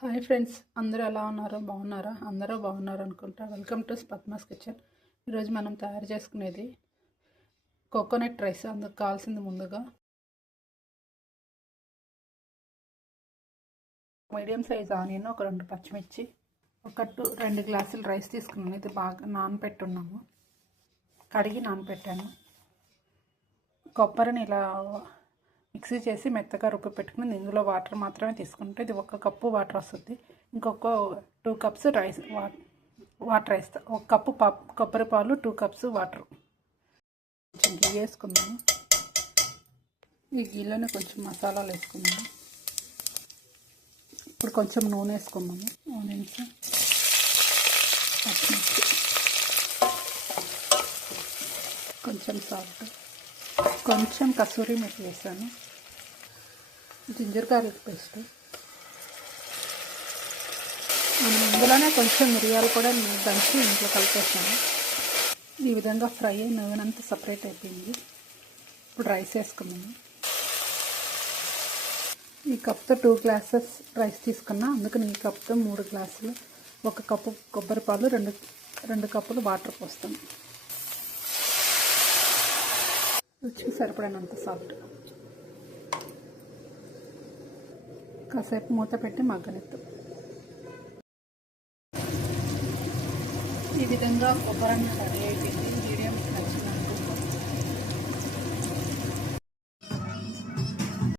Hi friends, అందరూ ఎలా ఉన్నారు? బాగున్నారా? అందరూ బాగున్నారు అనుకుంటా. Welcome to Padma's kitchen. ఈరోజు మనం తయారు చేసుకునేది కోకోనట్ రైస్. అందుకు కావాల్సింది ముందుగా మీడియం సైజ్ ఆనియన్, ఒక 2 పచ్చిమిర్చి, ఒక 2 గ్లాసులు రైస్ తీసుకున్నాను. ఇది బాగా నానపెట్టున్నాము, కడిగి నానపెట్టాను. కొబ్బరిని ఇలా మిక్సీ చేసి మెత్తగా రుబ్బి పెట్టుకుని ఇందులో వాటర్ మాత్రమే తీసుకుంటే ఇది 1 కప్పు వాటర్ వస్తుంది. ఇంకొక 2 కప్స్ రైస్ వాటర్ వేస్తా. 1 కప్పు కొబ్బరి పాలు, 2 కప్స్ వాటర్. కొంచెం గీ వేసుకుందాము. ఈ గీలోనే కొంచెం మసాలాలు వేసుకుందాము. ఇప్పుడు కొంచెం నూనె వేసుకుందాము. ఆనియన్స్, పచ్చిమిర్చి, కొంచెం సాల్ట్, కొంచెం కసూరి మెతి వేసాను, జింజర్ గార్లిక్ పేస్ట్. మనం ఇందులోనే కొంచెం మిరియాలు కూడా దంచి ఇంట్లో కలిపేసాను. ఈ విధంగా ఫ్రై అయి నూనెంతా సపరేట్ అయిపోయింది. ఇప్పుడు రైస్ వేసుకున్నాము. ఈ కప్తో 2 గ్లాసెస్ రైస్ తీసుకున్నా, అందుకని ఈ కప్తో 3 గ్లాసులు. 1 కప్పు కొబ్బరి పాలు, 2 కప్పులు వాటర్ పోస్తాను. రుచికి సరిపడినంత సాల్ట్. కాసేపు మూత పెట్టి మగ్గనిద్దాం. ఈ విధంగా కొబ్బరి రెడీ అయిపోయింది.